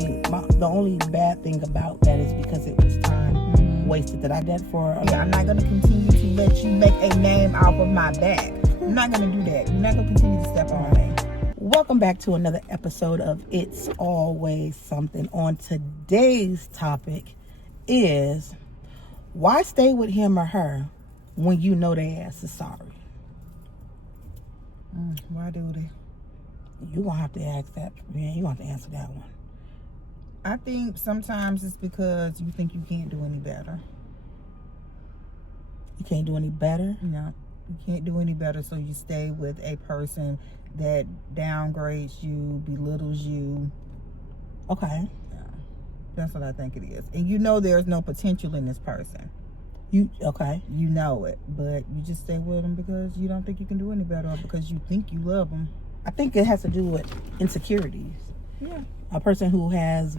the only bad thing about that is because it was time wasted that I did for. I'm not gonna continue to let you make a name off of my back. I'm not gonna do that. You're not gonna continue to step on me. Welcome back to another episode of It's Always Something. On today's topic is, why stay with him or her when you know their ass is sorry? Why do they? You're going to have to ask that. Man, you're going to have to answer that one. I think sometimes it's because you think you can't do any better. You can't do any better? No, you can't do any better, so you stay with a person that downgrades you, belittles you. Okay. Yeah, that's what I think it is. And you know there's no potential in this person. Okay. You know it, but you just stay with them because you don't think you can do any better, or because you think you love them. I think it has to do with insecurities. Yeah. A person who has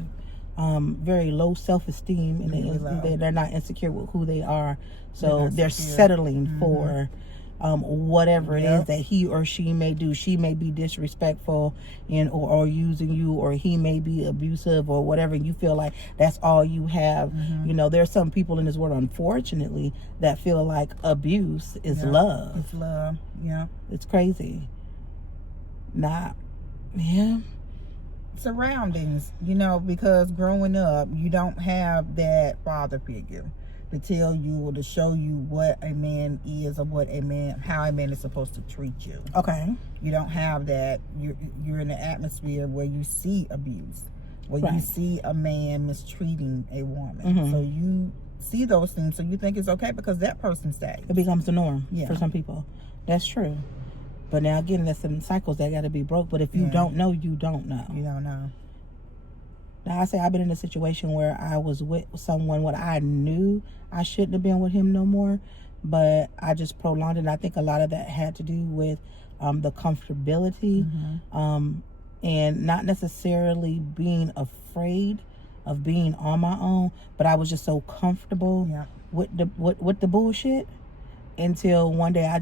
very low self-esteem and Really they're not insecure with who they are, so they're secure. settling for whatever it Yep. is that he or she may do. She may be disrespectful or using you, or he may be abusive or whatever. You feel like that's all you have. You know, there's some people in this world, unfortunately, that feel like abuse is love. It's love. Yeah. It's crazy. Yeah. Surroundings, because growing up, you don't have that father figure to tell you or to show you what a man is, or how a man is supposed to treat you. Okay. You don't have that. You're in an atmosphere where you see abuse, where you see a man mistreating a woman. So you see those things, so you think it's okay because that person stays. It becomes the norm for Yeah. some people. That's true. But now again, there's some cycles that got to be broke. But if you don't know, you don't know. You don't know. Now, I say I've been in a situation where I was with someone what I knew I shouldn't have been with him no more, but I just prolonged it. And I think a lot of that had to do with the comfortability and not necessarily being afraid of being on my own, but I was just so comfortable with the bullshit. Until one day I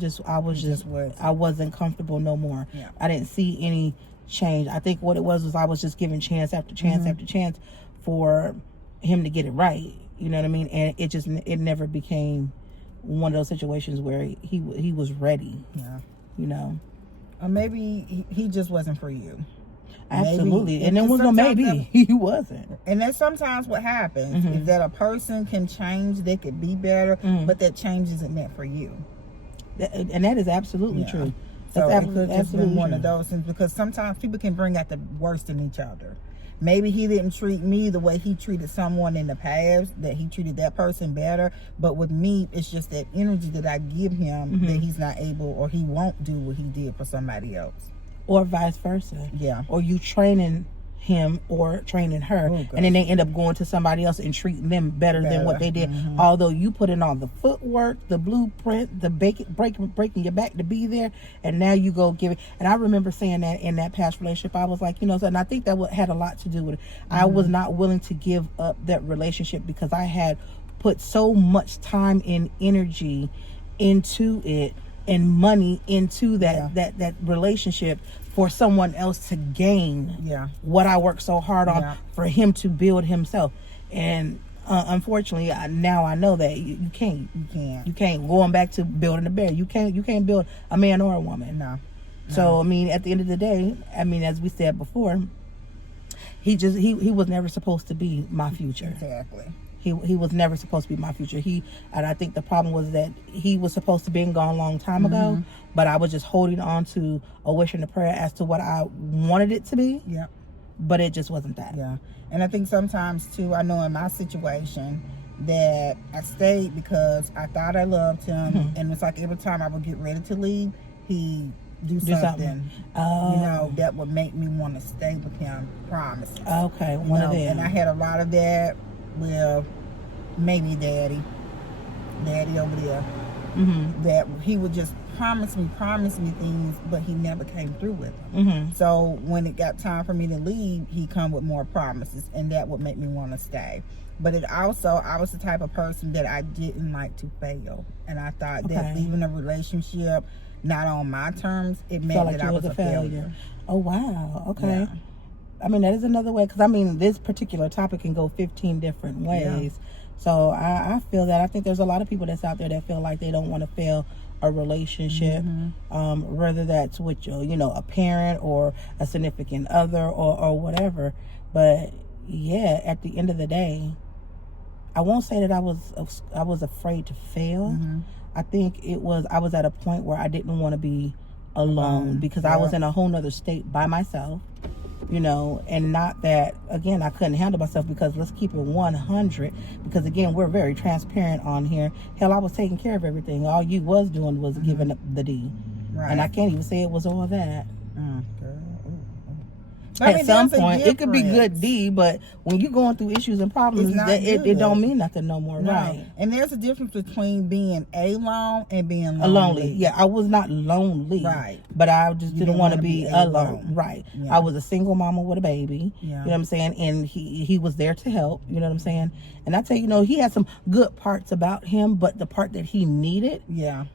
wasn't comfortable no more. I didn't see any change. I think what it was I was just giving chance after chance after chance for him to get it right. You know what I mean? And it never became one of those situations where he was ready. Yeah. You know. Or maybe he just wasn't for you. Absolutely. Maybe, and then we're maybe he wasn't. And that's sometimes what happens is that a person can change, they could be better, but that change isn't meant for you. And that is absolutely true. So That's it could just been one true. of those things, because sometimes people can bring out the worst in each other. Maybe he didn't treat me the way he treated someone in the past, that he treated that person better. But with me, it's just that energy that I give him that he's not able, or he won't do what he did for somebody else. Or vice versa. Yeah. Or you training him or training her, and then they end up going to somebody else and treating them better than what they did. Although you put in all the footwork, the blueprint, the breaking your back to be there, and now you go give it. And I remember saying that in that past relationship, I was like, and I think that had a lot to do with it. I was not willing to give up that relationship because I had put so much time and energy into it and money into that relationship for someone else to gain what I worked so hard on for him to build himself. And unfortunately, now I know that you can't. You can't. Going back to building a bear, you can't build a man or a woman. No. So I mean, at the end of the day, I mean, as we said before, he was never supposed to be my future. Exactly. He was never supposed to be my future. And I think the problem was that he was supposed to be gone a long time ago, but I was just holding on to a wish and a prayer as to what I wanted it to be. Yeah. But it just wasn't that. Yeah. And I think sometimes too, I know in my situation that I stayed because I thought I loved him, and it's like every time I would get ready to leave, he'd do something. That would make me want to stay with him. Promise. Okay. One of them. And I had a lot of that with maybe daddy over there, that he would just promise me things, but he never came through with them. So when it got time for me to leave, he come with more promises, and that would make me want to stay. But it also, I was the type of person that I didn't like to fail, and I thought that leaving a relationship not on my terms, it meant that I was a failure. Oh wow. Okay. I mean, that is another way. Because, I mean, this particular topic can go 15 different ways. Yeah. So, I feel that. I think there's a lot of people that's out there that feel like they don't want to fail a relationship, whether that's with, a parent or a significant other or whatever. But, yeah, at the end of the day, I won't say that I was afraid to fail. I think I was at a point where I didn't want to be alone because I was in a whole nother state by myself, and not that, again, I couldn't handle myself, because let's keep it 100, because again, we're very transparent on here. Hell, I was taking care of everything. All you was doing was giving up the D. Right. And I can't even say it was all that. At some point, it could be good D, but when you're going through issues and problems, it don't mean nothing no more, right? And there's a difference between being alone and being lonely. Yeah, I was not lonely, right? But I just didn't want to be alone, right? Yeah. I was a single mama with a baby, you know what I'm saying? And he was there to help, you know what I'm saying? And I tell you, he had some good parts about him, but the part that he needed,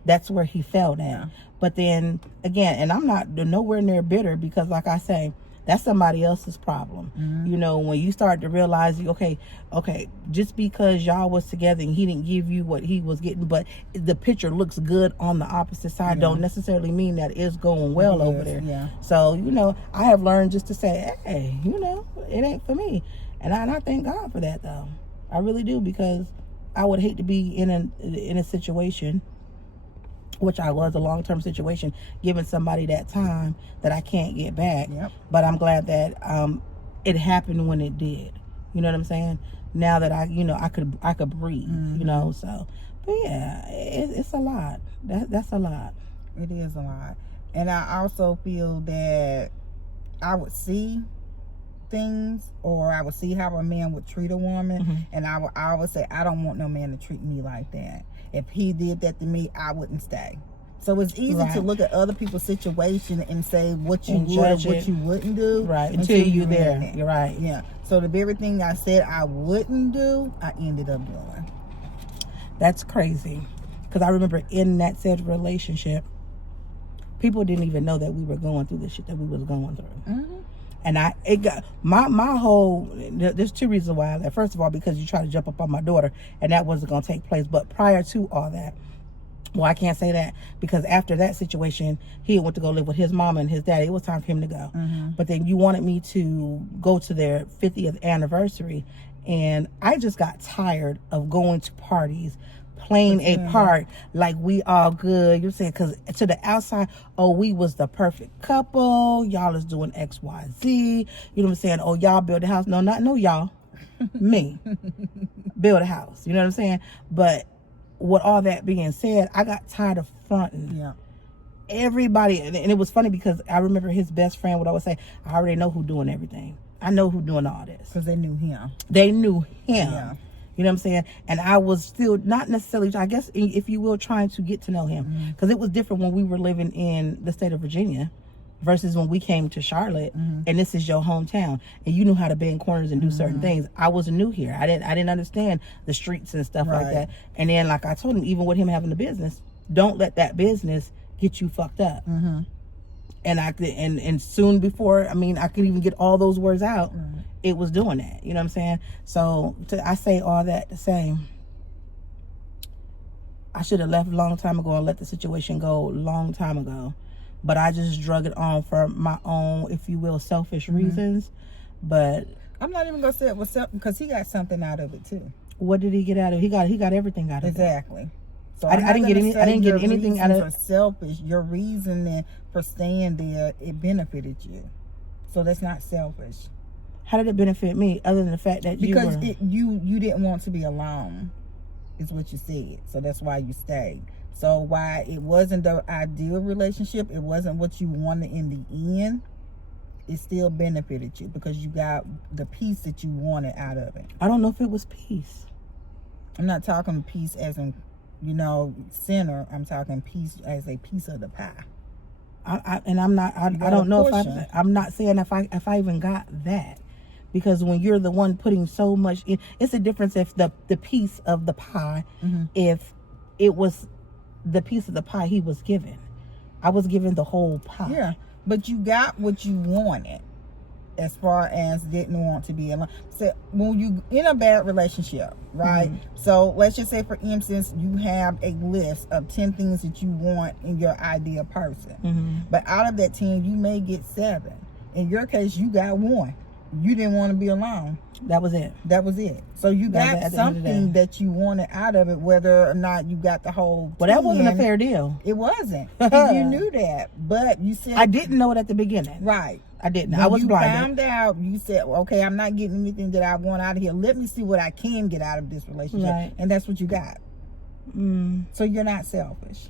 that's where he failed at. Yeah. But then again, and I'm not nowhere near bitter, because like I say, that's somebody else's problem. When you start to realize, okay, just because y'all was together and he didn't give you what he was getting, but the picture looks good on the opposite side, don't necessarily mean that it's going well over there. Yeah. So, I have learned just to say, hey, it ain't for me. And I thank God for that, though. I really do, because I would hate to be in a situation, which I was, a long-term situation, giving somebody that time that I can't get back. Yep. But I'm glad that it happened when it did. You know what I'm saying? Now that I could breathe. So, but yeah, it's a lot. That's a lot. It is a lot. And I also feel that I would see things, or I would see how a man would treat a woman, and I would say, I don't want no man to treat me like that. If he did that to me, I wouldn't stay. So it's easy to look at other people's situation and say what you would or what you wouldn't do. Right, until you're there. You're right. Yeah. So the very thing I said I wouldn't do, I ended up doing. That's crazy. Because I remember in that said relationship, people didn't even know that we were going through the shit that we was going through. And it got my whole, there's two reasons why. First of all, because you tried to jump up on my daughter, and that wasn't going to take place. But prior to all that, well, I can't say that, because after that situation, he went to go live with his mama and his daddy. It was time for him to go. But then you wanted me to go to their 50th anniversary, and I just got tired of going to parties, playing a part like we all good. You're saying, because to the outside, we was the perfect couple. Y'all is doing X, Y, Z. You know what I'm saying? Oh, y'all build a house. No, y'all. Me. Build a house. You know what I'm saying? But with all that being said, I got tired of fronting. Yeah. Everybody, and it was funny, because I remember his best friend would always say, I already know who doing everything. I know who doing all this. Because they knew him. Yeah. You know what I'm saying? And I was still not necessarily, I guess, if you will, trying to get to know him. Because it was different when we were living in the state of Virginia versus when we came to Charlotte, and this is your hometown, and you knew how to bend corners and do certain things. I was new here. I didn't understand the streets and stuff like that. And then, like I told him, even with him having the business, don't let that business get you fucked up. And and soon before, I could even get all those words out, it was doing that. You know what I'm saying? So I say all that to say, I should have left a long time ago and let the situation go a long time ago. But I just drug it on for my own, if you will, selfish reasons. But I'm not even gonna say it was something, because he got something out of it too. What did he get out of it? He got everything out of it. Exactly. So I didn't get anything out of it. Selfish. Your reasoning for staying there, it benefited you. So that's not selfish. How did it benefit me, other than the fact that you didn't want to be alone, is what you said. So that's why you stayed. So why it wasn't the ideal relationship, it wasn't what you wanted in the end, it still benefited you, because you got the peace that you wanted out of it. I don't know if it was peace. I'm not talking peace as in, center. I'm talking peace as a piece of the pie. I don't know if I'm not saying if I even got that, because when you're the one putting so much in, it's a difference if the piece of the pie, if it was the piece of the pie he was given. I was given the whole pie. Yeah, but you got what you wanted. as far as didn't want to be alone. So when you in a bad relationship, right? So let's just say, for instance, you have a list of 10 things that you want in your ideal person, but out of that 10, you may get 7. In your case, you got 1. You didn't want to be alone. That was it. That was it. So you got something that you wanted out of it, whether or not you got the whole. Well, that wasn't a fair deal. It wasn't. And you knew that, but you said, I didn't know it at the beginning. Right. I didn't. When I was you blinded. found out, you said, okay, I'm not getting anything that I want out of here. Let me see what I can get out of this relationship. Right. And that's what you got. So you're not selfish.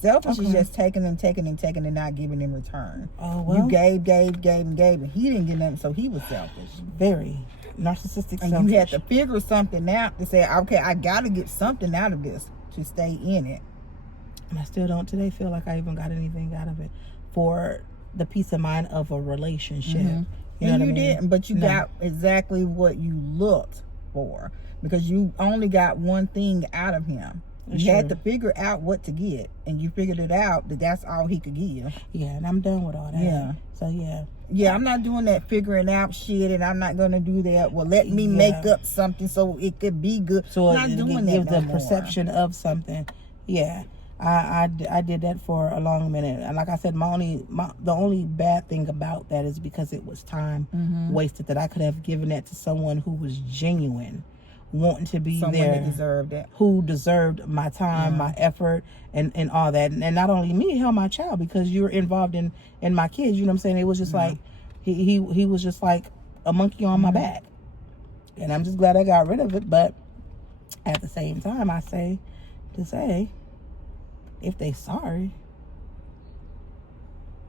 Selfish is just taking and not giving in return. Oh, well. You gave, and he didn't get nothing, so he was selfish. Very narcissistic. And selfish. you had to figure something out to say, okay, I got to get something out of this to stay in it. And I still don't today feel like I even got anything out of it for the peace of mind of a relationship. You know And what I you mean? didn't, but you got exactly what you looked for, because you only got one thing out of him. You had to figure out what to get, and you figured it out that that's all he could give. Yeah, and I'm done with all that. Yeah. So yeah, I'm not doing that figuring out shit, and I'm not gonna do that. Well, let me make up something so it could be good. So I'm not doing that give no the more. perception of something. Yeah, I did that for a long minute, and like I said, the only bad thing about that is because it was time wasted, that I could have given that to someone who was genuine, wanting to be Someone there, that deserved it, who deserved my time, my effort, and all that. And not only me, hell, my child, because you're involved in my kids. You know what I'm saying? It was just like he was just like a monkey on my back, and I'm just glad I got rid of it. But at the same time, I say if they sorry,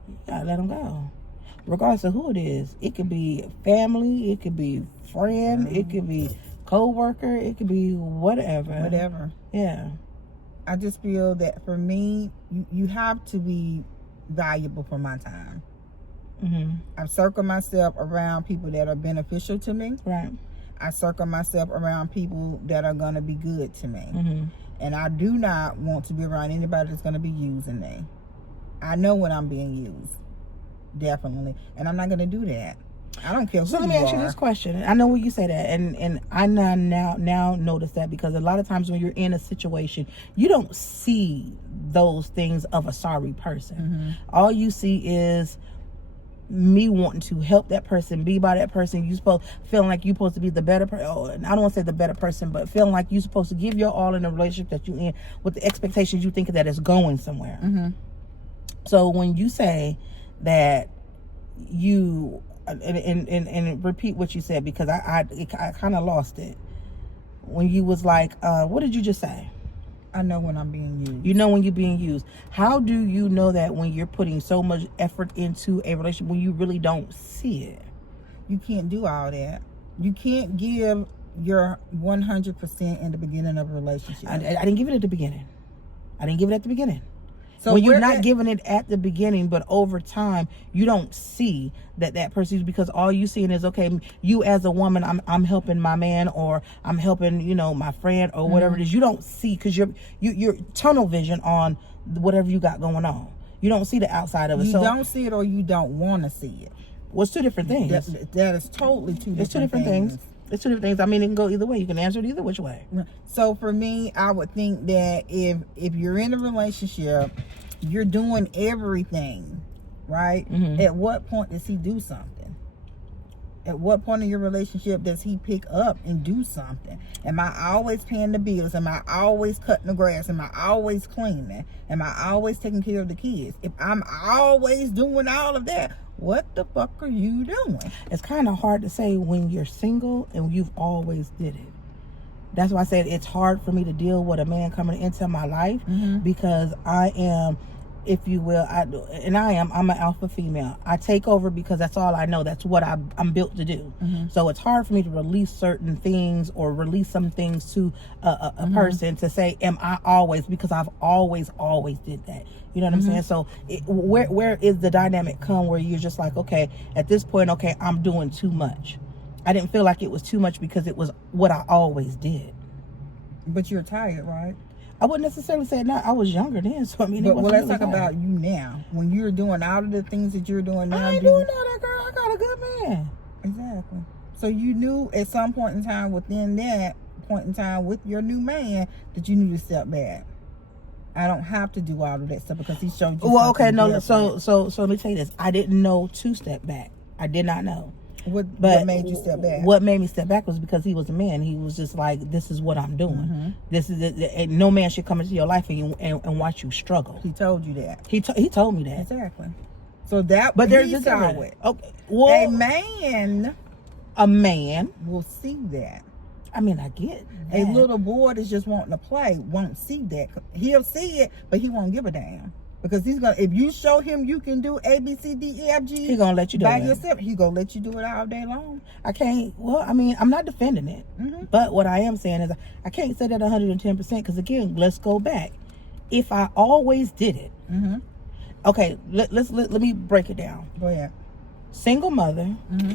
you gotta let them go, regardless of who it is. It could be family, it could be friend, it could be co-worker, it could be whatever. Yeah. I just feel that for me, you have to be valuable for my time. I circle myself around people that are beneficial to me. Right. I circle myself around people that are going to be good to me. And I do not want to be around anybody that's going to be using me. I know when I'm being used, definitely, and I'm not going to do that. I don't care who you are. So let me ask you this question. I know when you say that, and I now notice that, because a lot of times when you're in a situation, you don't see those things of a sorry person. All you see is me wanting to help that person, be by that person. You feeling like you're supposed to be the better person. I don't want to say the better person, but feeling like you're supposed to give your all in a relationship that you're in, with the expectations you think that it's going somewhere. So when you say that you and repeat what you said, because I kind of lost it when you was like, what did you just say? I know when I'm being used. You know when you're being used. How do you know that when you're putting so much effort into a relationship when you really don't see it? You can't do all that. You can't give your 100% in the beginning of a relationship. I didn't give it at the beginning. So when you're not giving it at the beginning, but over time, you don't see that person, because all you seeing is, okay, you as a woman, I'm helping my man, or I'm helping, my friend, or whatever it is. You don't see, because you're tunnel vision on whatever you got going on. You don't see the outside of it. You don't see it, or you don't want to see it. Well, it's two different things. That is totally two different things. It's two different things. It's two different things. I mean, it can go either way. You can answer it either which way. So for me, I would think that if you're in a relationship, you're doing everything, right? At what point does he do something? At what point in your relationship does he pick up and do something? Am I always paying the bills? Am I always cutting the grass? Am I always cleaning? Am I always taking care of the kids? If I'm always doing all of that, what the fuck are you doing? It's kind of hard to say when you're single and you've always did it. That's why I said it's hard for me to deal with a man coming into my life, because I am, if you will, I'm an alpha female. I take over because that's all I know. That's what I'm built to do. So it's hard for me to release certain things, or release some things to a person to say, am I always, because I've always did that. You know what I'm saying? So where is the dynamic come where you're just like, okay, at this point, okay, I'm doing too much. I didn't feel like it was too much because it was what I always did. But you're tired, right? I wouldn't necessarily say not. I was younger then, so I mean. But let's talk about you now. When you're doing all of the things that you're doing now. I ain't doing all that, girl. I got a good man. man. Exactly. So you knew at some point in time within that point in time with your new man that you knew to step back. I don't have to do all of that stuff because he showed you. Well, okay, no. Different. So let me tell you this. I didn't know to step back. I did not know. What made you step back? What made me step back was because he was a man. He was just like, this is what I'm doing. Mm-hmm. This is it. And no man should come into your life and watch you struggle. He told you that. He told me that. Exactly. So that, but there's a saw it. Okay. Well, a man will see that. I mean, I get that. A little boy that's just wanting to play won't see that. He'll see it, but he won't give a damn. Because he's gonna, if you show him you can do A, B, C, D, E, F, G, he's gonna let you do by it. yourself. He's gonna let you do it all day long. I can't. Well, I mean, I'm not defending it, but what I am saying is I can't say that 110% because again, let's go back. If I always did it, okay, let me break it down. Go ahead. Single mother.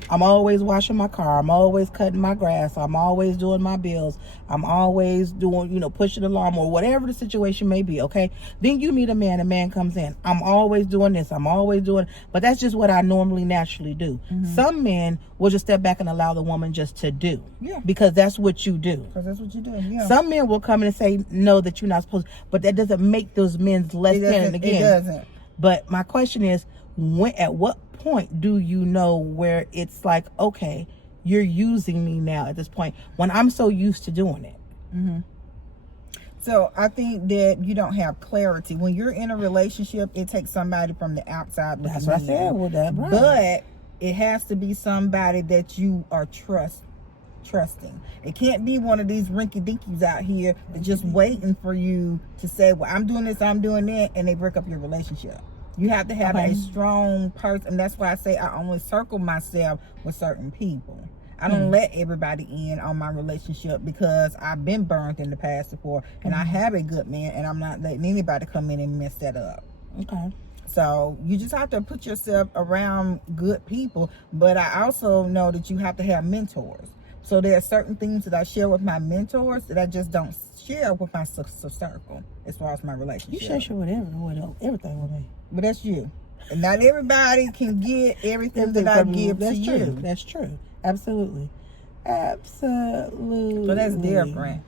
I'm always washing my car. I'm always cutting my grass. I'm always doing my bills. I'm always doing, pushing the lawnmower, whatever the situation may be. Okay. Then you meet a man comes in. I'm always doing this. I'm always doing, but that's just what I normally naturally do. Some men will just step back and allow the woman just to do. Yeah. Because that's what you do. Because that's what you do. Yeah. Some men will come in and say, no, that you're not supposed to, but that doesn't make those men less than again. It doesn't. But my question is, at what point do you know where it's like, okay, you're using me now at this point when I'm so used to doing it? So I think that you don't have clarity when you're in a relationship. It takes somebody from the outside. That's what I said with that, right. But it has to be somebody that you are trusting. It can't be one of these rinky-dinkies out here that just waiting for you to say, well, I'm doing this, I'm doing that, and they break up your relationship. You have to have a strong person. And that's why I say I only circle myself with certain people. I don't let everybody in on my relationship because I've been burned in the past before. And I have a good man, and I'm not letting anybody come in and mess that up. Okay. So you just have to put yourself around good people. But I also know that you have to have mentors. So there are certain things that I share with my mentors that I just don't share with my circle as far as my relationship. You share with everything with me. But that's you. And not everybody can get everything that I give to you. That's true. Absolutely. Absolutely. So that's different.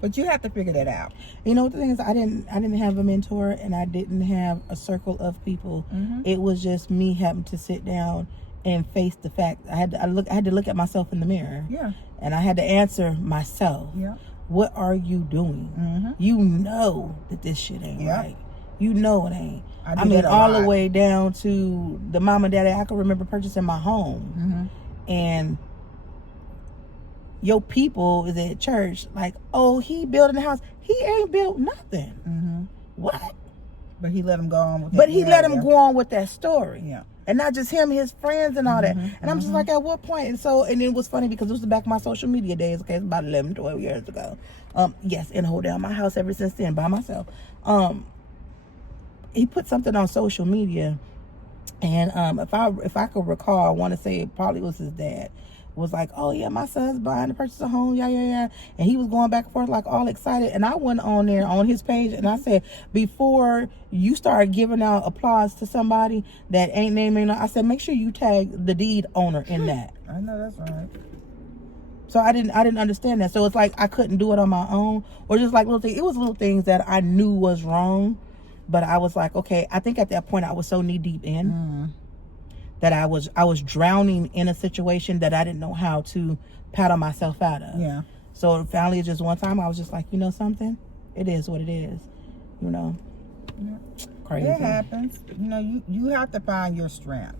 But you have to figure that out. You know what the thing is, I didn't have a mentor and I didn't have a circle of people. It was just me having to sit down and face the fact. I had to look at myself in the mirror. Yeah. And I had to answer myself. Yeah. What are you doing? You know that this shit ain't right. You know it ain't. I mean, all the way down to the mom and daddy. I can remember purchasing my home, and your people is at church like, oh, he building a house. He ain't built nothing. What? But he let him go on with that. But he let him go on with that story. Yeah. And not just him, his friends and all that. And I'm just like, at what point? And it was funny because it was back in my social media days. Okay, it's about 11, 12 years ago. Yes, in a hotel, my house ever since then by myself. He put something on social media, and if I could recall, I want to say it probably was his dad. Was like, oh yeah, my son's buying to purchase a home, yeah, and he was going back and forth like all excited, and I went on there on his page and I said, before you start giving out applause to somebody that ain't naming, I said, make sure you tag the deed owner in that. I know that's right. So I didn't understand that. So it's like I couldn't do it on my own, or just like little things. It was little things that I knew was wrong, but I was like, okay. I think at that point I was so knee deep in. That I was drowning in a situation that I didn't know how to paddle myself out of. Yeah. So finally, just one time, I was just like, you know something? It is what it is. You know. Yeah. Crazy. It happens. You know, you have to find your strength.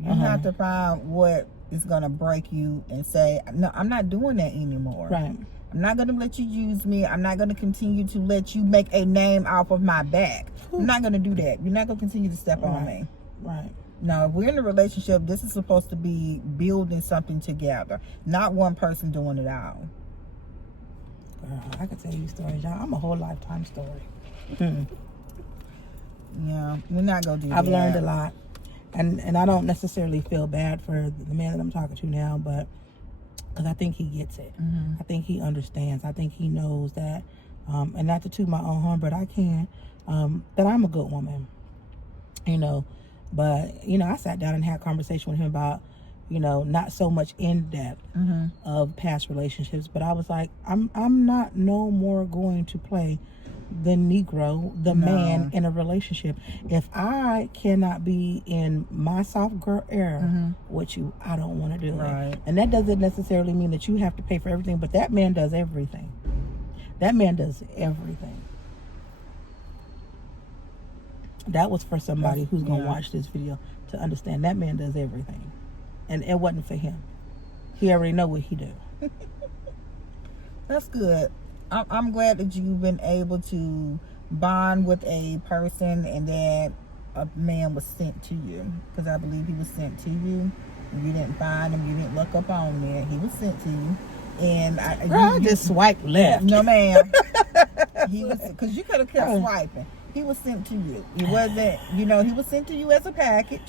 You have to find what is gonna break you and say, no, I'm not doing that anymore. Right. I'm not gonna let you use me. I'm not gonna continue to let you make a name off of my back. I'm not gonna do that. You're not gonna continue to step on me. Right. Now, if we're in a relationship, this is supposed to be building something together, not one person doing it all. Girl, I could tell you stories, y'all. I'm a whole lifetime story. Yeah, we're not gonna do that. I've learned a lot, and I don't necessarily feel bad for the man that I'm talking to now, but because I think he gets it. I think he understands. I think he knows that, and not to toot my own horn, but I can, that I'm a good woman, you know. But, you know, I sat down and had a conversation with him about, you know, not so much in depth of past relationships. But I was like, I'm not no more going to play the Negro, the man in a relationship. If I cannot be in my soft girl era with you, I don't want to do it. And that doesn't necessarily mean that you have to pay for everything, but that man does everything. That man does everything. That was for somebody who's going to watch this video to understand that man does everything. And it wasn't for him. He already know what he do. That's good. I'm glad that you've been able to bond with a person and that a man was sent to you. Because I believe he was sent to you. You didn't find him. You didn't look up on there. He was sent to you. And I just swiped left. No, ma'am. He was, because you could have kept swiping. He was sent to you. It wasn't, you know, he was sent to you as a package.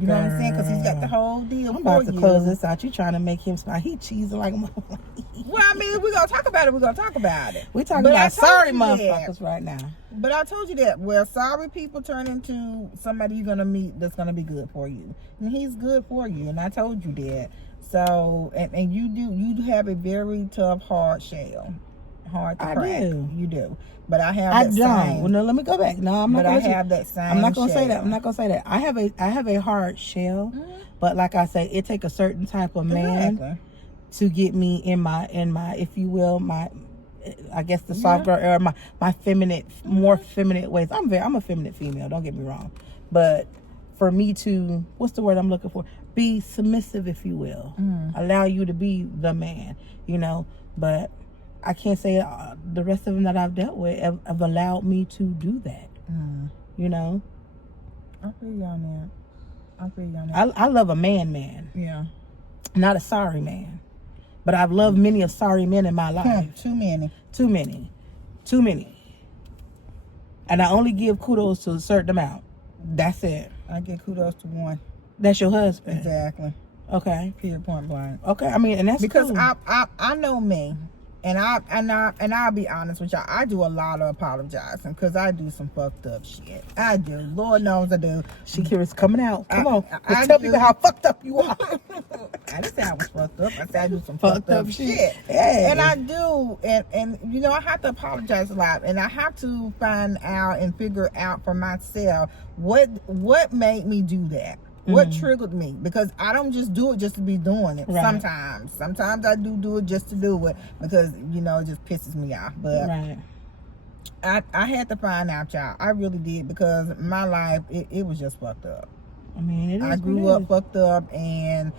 You know what I'm saying? Because he's got the whole deal I'm for about to close this out. You trying to make him smile. He cheesing like a motherfucker. Well, I mean, if we're going to talk about it, we're going to talk about it. We're talking about sorry motherfuckers right now. But I told you that. Well, sorry people turn into somebody you're going to meet that's going to be good for you. And he's good for you. And I told you that. So, and you have a very tough, hard shell. Hard to crack. I do. You do. But I have that same. Well, no, let me go back. No, I'm not going to have that same I'm not going to say that. shell. I'm not going to say that. I have a hard shell, but like I say, it take a certain type of man to get me in my, if you will, my, I guess the soft girl era, my feminine, more feminine ways. I'm a feminine female. Don't get me wrong, but for me to, what's the word I'm looking for? Be submissive, if you will. Allow you to be the man, you know. But I can't say the rest of them that I've dealt with have allowed me to do that. You know. I feel you on that. I love a man. Yeah. Not a sorry man. But I've loved many of sorry men in my life. Too many. And I only give kudos to a certain amount. That's it. I give kudos to one. That's your husband. Exactly. Okay. Period, point blank. Okay. I mean, and that's because cool. I know me. And I'll be honest with y'all. I do a lot of apologizing because I do some fucked up shit. I do. Lord knows I do. Shakira's coming out. Come on. Let's tell people how fucked up you are. I didn't say I was fucked up. I said I do some fucked up shit. Hey. And I do. And you know, I have to apologize a lot. And I have to find out and figure out for myself what made me do that. What triggered me? Because I don't just do it just to be doing it. Right. Sometimes I do it just to do it because, you know, it just pisses me off. But I had to find out, y'all. I really did, because my life, it was just fucked up. I mean, I grew up fucked up, and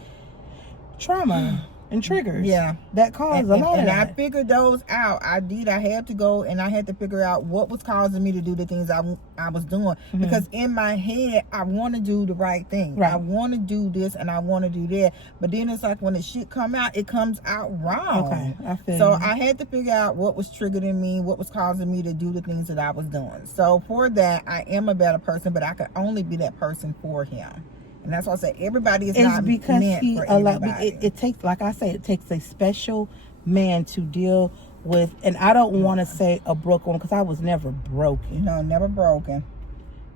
trauma and triggers. Yeah. That caused a lot of that. And I figured those out. I had to go and I had to figure out what was causing me to do the things I was doing. Because in my head, I want to do the right thing. Right. I want to do this and I want to do that. But then it's like when the shit come out, it comes out wrong. Okay, I feel So you. I had to figure out what was triggering me, what was causing me to do the things that I was doing. So for that, I am a better person, but I could only be that person for him. And that's why I say everybody is not meant for everybody. It takes, like I say, it takes a special man to deal with, and I don't want to say a broken one, because I was never broken. No, never broken.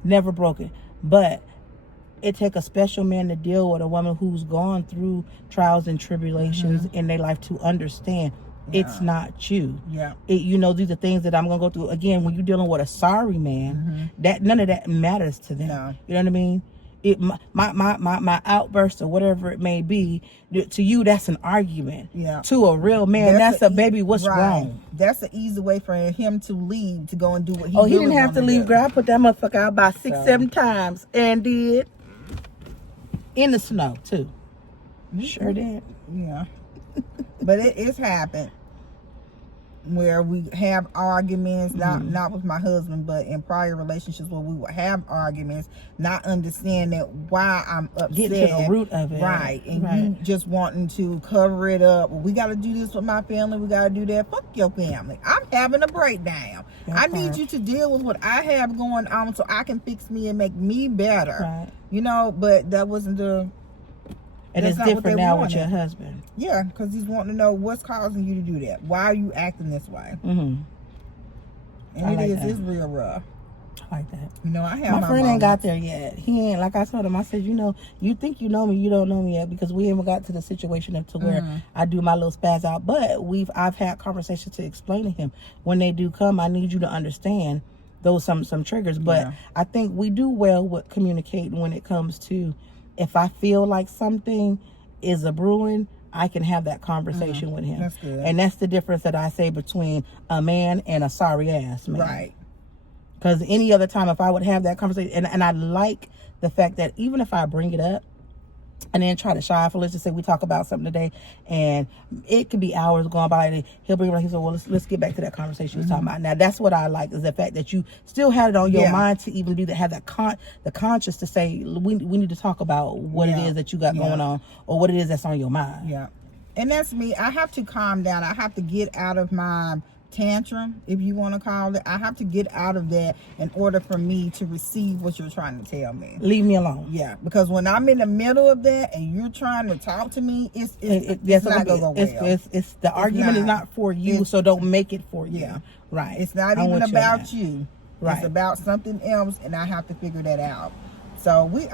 Never broken. But it takes a special man to deal with a woman who's gone through trials and tribulations in their life to understand it's not you. Yeah. You know, these are things that I'm going to go through. Again, when you're dealing with a sorry man, that none of that matters to them. No. You know what I mean? My outburst or whatever it may be, to you that's an argument. Yeah. To a real man, that's a baby, what's wrong? That's an easy way for him to leave, to go and do what he he didn't have to leave, girl. I put that motherfucker out about 6-7 times and did. In the snow too. Sure did. Yeah. But it's happened where we have arguments, not with my husband, but in prior relationships where we would have arguments, not understanding why I'm upset. Get to the root of it. Right. And you just wanting to cover it up. Well, we got to do this with my family. We got to do that. Fuck your family. I'm having a breakdown. I need you to deal with what I have going on so I can fix me and make me better. Right. You know, but that wasn't the... And it's different now with your husband. Yeah, because he's wanting to know what's causing you to do that. Why are you acting this way? And it's real rough. I like that. You know, I have my friend moments. ain't got there yet. He ain't, like I told him, I said, you know, you think you know me, you don't know me yet, because we haven't got to the situation to where I do my little spaz out. But I've had conversations to explain to him, when they do come, I need you to understand those some triggers. But I think we do well with communicating when it comes to, if I feel like something is a brewing, I can have that conversation with him. That's good. And that's the difference that I say between a man and a sorry ass man. Right. Because any other time, if I would have that conversation, and I like the fact that even if I bring it up and then try to shy for, let's just say we talk about something today, and it could be hours going by, and he'll bring it up, he said, well, let's get back to that conversation we was talking about. Now, that's what I like, is the fact that you still had it on your mind to even do that, have that the conscience to say, we need to talk about what it is that you got going on, or what it is that's on your mind. Yeah. And that's me. I have to calm down. I have to get out of my tantrum, if you want to call it. I have to get out of that in order for me to receive what you're trying to tell me. Leave me alone. Yeah, because when I'm in the middle of that and you're trying to talk to me, it's not gonna go well. It's the argument is not for you, so don't make it for you. Yeah, right. It's not even about you. Right. It's about something else, and I have to figure that out. So we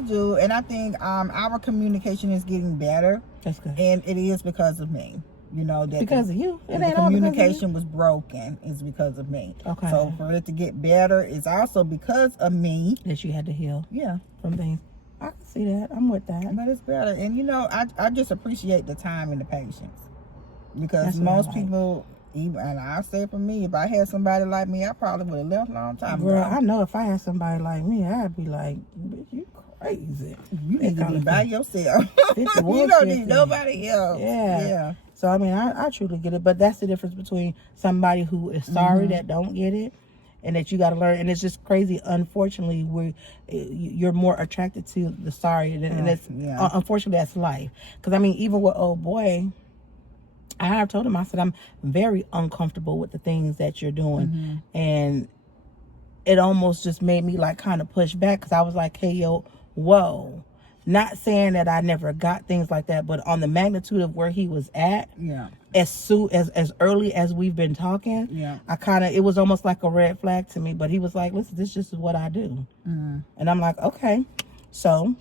do, and I think our communication is getting better. That's good. And it is because of me. You know, that because of you. It ain't the communication was broken is because of me. Okay. So for it to get better, it's also because of me that you had to heal. Yeah. From things. I can see that. I'm with that. But it's better. And you know, I just appreciate the time and the patience. Because most people, even, and I'll say for me, if I had somebody like me, I probably would have left a long time ago. Girl, I know if I had somebody like me, I'd be like, bitch, you crazy. You need to be by yourself. You don't need nobody else. Yeah. So I mean, I truly get it, but that's the difference between somebody who is sorry that don't get it, and that you got to learn. And it's just crazy. Unfortunately, you're more attracted to the sorry, and it's unfortunately that's life. Because I mean, even with old boy, I have told him, I said, I'm very uncomfortable with the things that you're doing, and it almost just made me like kind of push back, because I was like, hey, yo, whoa. Not saying that I never got things like that, but on the magnitude of where he was at, as early as we've been talking, it was almost like a red flag to me. But he was like, listen, this just is what I do. And I'm like, okay. So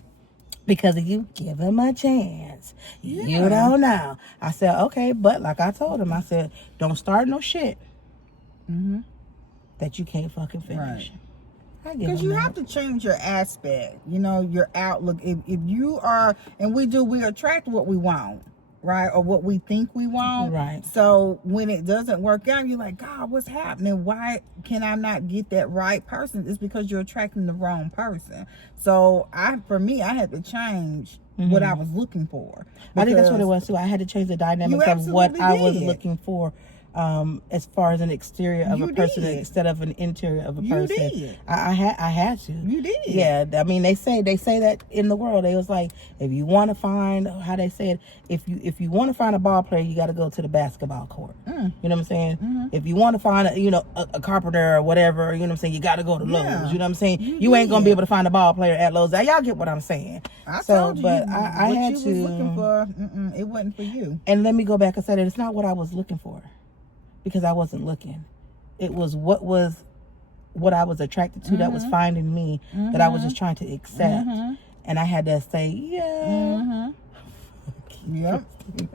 because of you, give him a chance. You don't know. I said, okay, but like I told him, I said, don't start no shit that you can't fucking finish. Right. Because you have to change your aspect, you know, your outlook. If you are, and we attract what we want, right? Or what we think we want. Right. So when it doesn't work out, you're like, God, what's happening? Why can I not get that right person? It's because you're attracting the wrong person. So for me, I had to change what I was looking for. I think that's what it was too. I had to change the dynamics of what I was looking for. As far as an exterior of a person instead of an interior of a person. You did. I had to. You did. Yeah. I mean, they say that in the world. They was like, if you want to find, how they said, if you want to find a ball player, you got to go to the basketball court. You know what I'm saying? If you want to find a carpenter or whatever, you know what I'm saying, you got to go to Lowe's. You know what I'm saying? You ain't gonna be able to find a ball player at Lowe's. Y'all get what I'm saying? I told you. But I had what to. you was looking for, it wasn't for you. And let me go back and say that it's not what I was looking for. Because I wasn't looking. It was what I was attracted to that was finding me, that I was just trying to accept. And I had to say, Yep,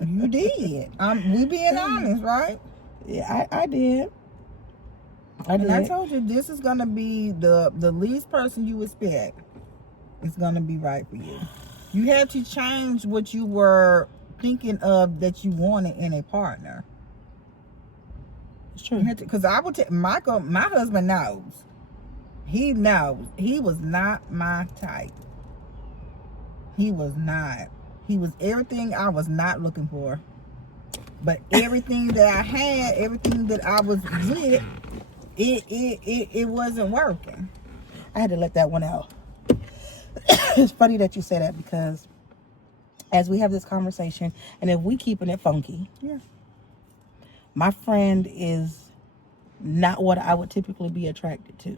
you did. We being honest, right? Yeah, I did. And I told you, this is going to be the least person you expect. It's going to be right for you. You have to change what you were thinking of that you wanted in a partner. It's true. Because I would take Michael, my husband knows. He knows. He was not my type. He was not. He was everything I was not looking for. But everything that I had, everything that I was with, it wasn't working. I had to let that one out. It's funny that you say that, because as we have this conversation, and if we keeping it funky, my friend is not what I would typically be attracted to.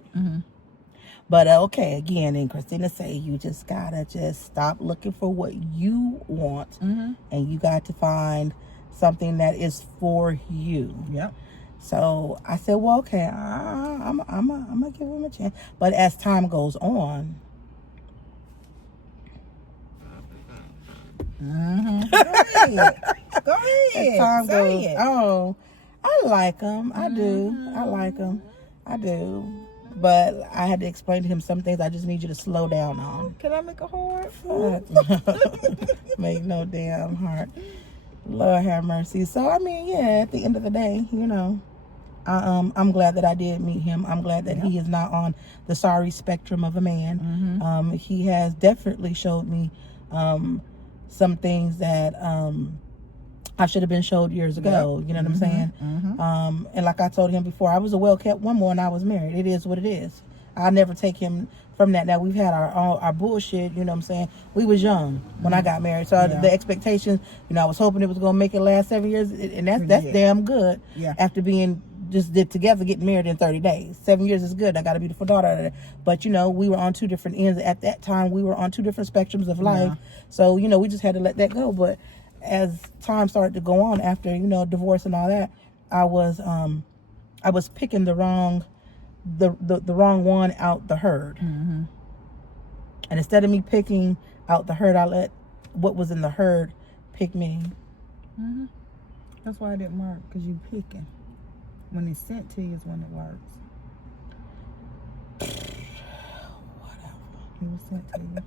But okay, again, and Christina say, you just gotta just stop looking for what you want, and you got to find something that is for you. So I said, well, okay, I'm gonna give him a chance. But as time goes on, Go ahead. as time Say goes it. on, I like him. I do. I like him. I do. But I had to explain to him some things I just need you to slow down on. Can I make a heart? Make no damn heart. Lord have mercy. So I mean, yeah, at the end of the day, you know, I'm glad that I did meet him. I'm glad that he is not on the sorry spectrum of a man. He has definitely showed me some things that I should have been showed years ago. You know what I'm saying? And like I told him before, I was a well-kept woman when I was married. It is what it is. I never take him from that. Now we've had our bullshit. You know what I'm saying? We was young when I got married, so the expectations. You know, I was hoping it was gonna make it last 7 years, and that's damn good. Yeah. After being just did together, getting married in 30 days, 7 years is good. I got a beautiful daughter. But you know, we were on two different ends at that time. We were on two different spectrums of life. So you know, we just had to let that go. But as time started to go on, after you know divorce and all that, I was picking the wrong one out the herd. And instead of me picking out the herd, I let what was in the herd pick me. That's why it didn't work, because you picking. When it's sent to you is when it works. Whatever. It was sent to you.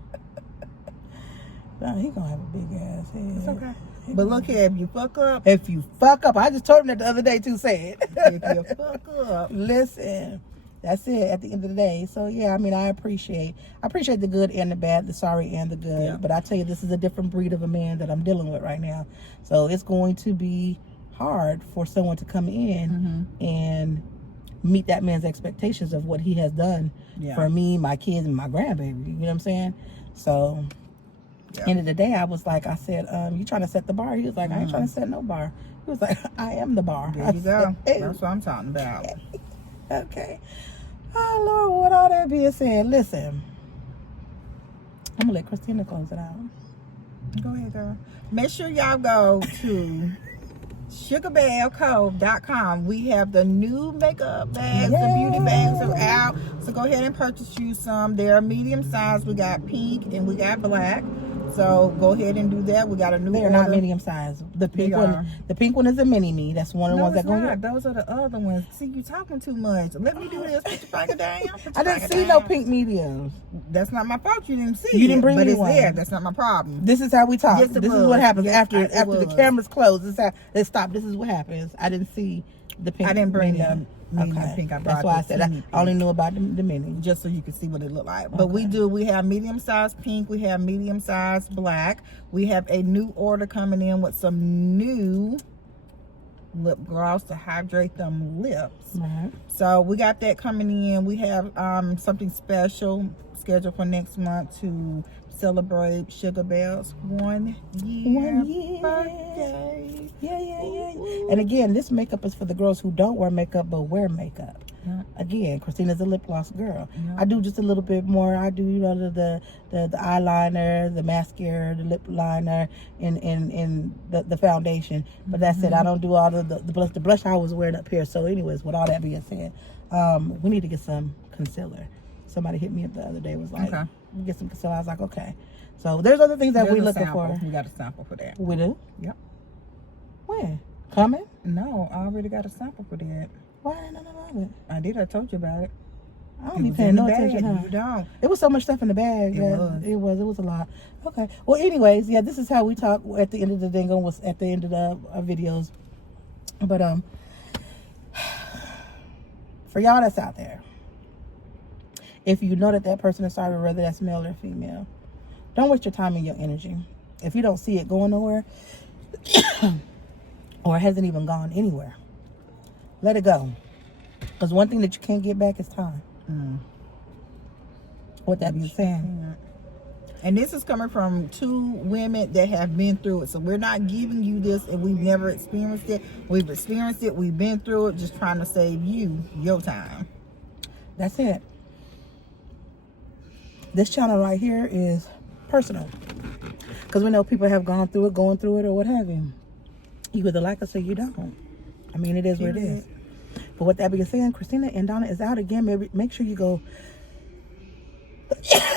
No, he gonna have a big ass head. It's okay. But look here, if you fuck up, I just told him that the other day too. Say it. if you fuck up, listen. That's it at the end of the day. So yeah, I mean, I appreciate the good and the bad, the sorry and the good. Yeah. But I tell you, this is a different breed of a man that I'm dealing with right now. So it's going to be hard for someone to come in and meet that man's expectations of what he has done for me, my kids, and my grandbaby. You know what I'm saying? So end of the day, I said, you trying to set the bar? He was like, I ain't trying to set no bar. He was like, I am the bar. There you go. That's what I'm talking about. Okay. Oh, Lord, with all that being said, listen. I'm going to let Christina close it out. Go ahead, girl. Make sure y'all go to SugarBellCove.com. We have the new makeup bags. The beauty bags are out. So go ahead and purchase you some. They're medium size. We got pink and we got black. So go ahead and do that. We got a new They're not medium size. The pink one is a mini me. That's one of the ones that go. Those are the other ones. See, you talking too much. Let me do this. Put your finger down. I didn't see no pink mediums. That's not my fault. You didn't see. You didn't bring me me one. But it's there. That's not my problem. This is how we talk. Yes, this is what happens after the cameras close. This is how they stop. This is what happens. I didn't see the pink. I didn't bring medium. the pink. That's why I said I only knew about the mini, just so you can see what it looked like. But we have medium size pink, we have medium size black, we have a new order coming in with some new lip gloss to hydrate them lips. So we got that coming in. We have something special scheduled for next month to celebrate Sugar Bell's 1 year birthday. Yeah. And again, this makeup is for the girls who don't wear makeup but wear makeup. Again, Christina's a lip gloss girl. I do just a little bit more. I do, you know, the eyeliner, the mascara, the lip liner, and the foundation. But that's it. I don't do all the blush. The blush I was wearing up here. So anyways, with all that being said, we need to get some concealer. Somebody hit me up the other day, was like, get some concealer. I was like, okay. So there's other things that we're looking for. We got a sample for that. We do? Yep. When? Coming? No, I already got a sample for that. Why didn't I know about it? I did. I told you about it. I don't be paying no attention, huh? You don't. It was so much stuff in the bag. It was a lot. Okay. Well, anyways, yeah, this is how we talk at the end of the dingo, was at the end of our videos. But for y'all that's out there, if you know that person is sorry, whether that's male or female, don't waste your time and your energy. If you don't see it going nowhere, or it hasn't even gone anywhere, let it go. Because one thing that you can't get back is time. What that be saying. And this is coming from two women that have been through it. So we're not giving you this and we've never experienced it. We've experienced it. We've been through it. Just trying to save you your time. That's it. This channel right here is personal. Because we know people have gone through it, going through it, or what have you. You either like us or you don't. I mean, it is what it is. But with that being said, Christina and Donna is out again. Maybe make sure you go.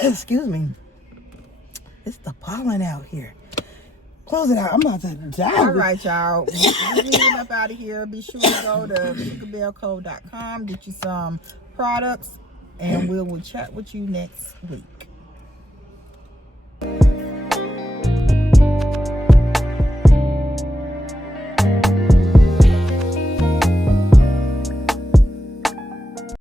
Excuse me. It's the pollen out here. Close it out. I'm about to die. All right, y'all. We're getting up out of here. Be sure to go to tinkerbellco.com, get you some products, and we will chat with you next week.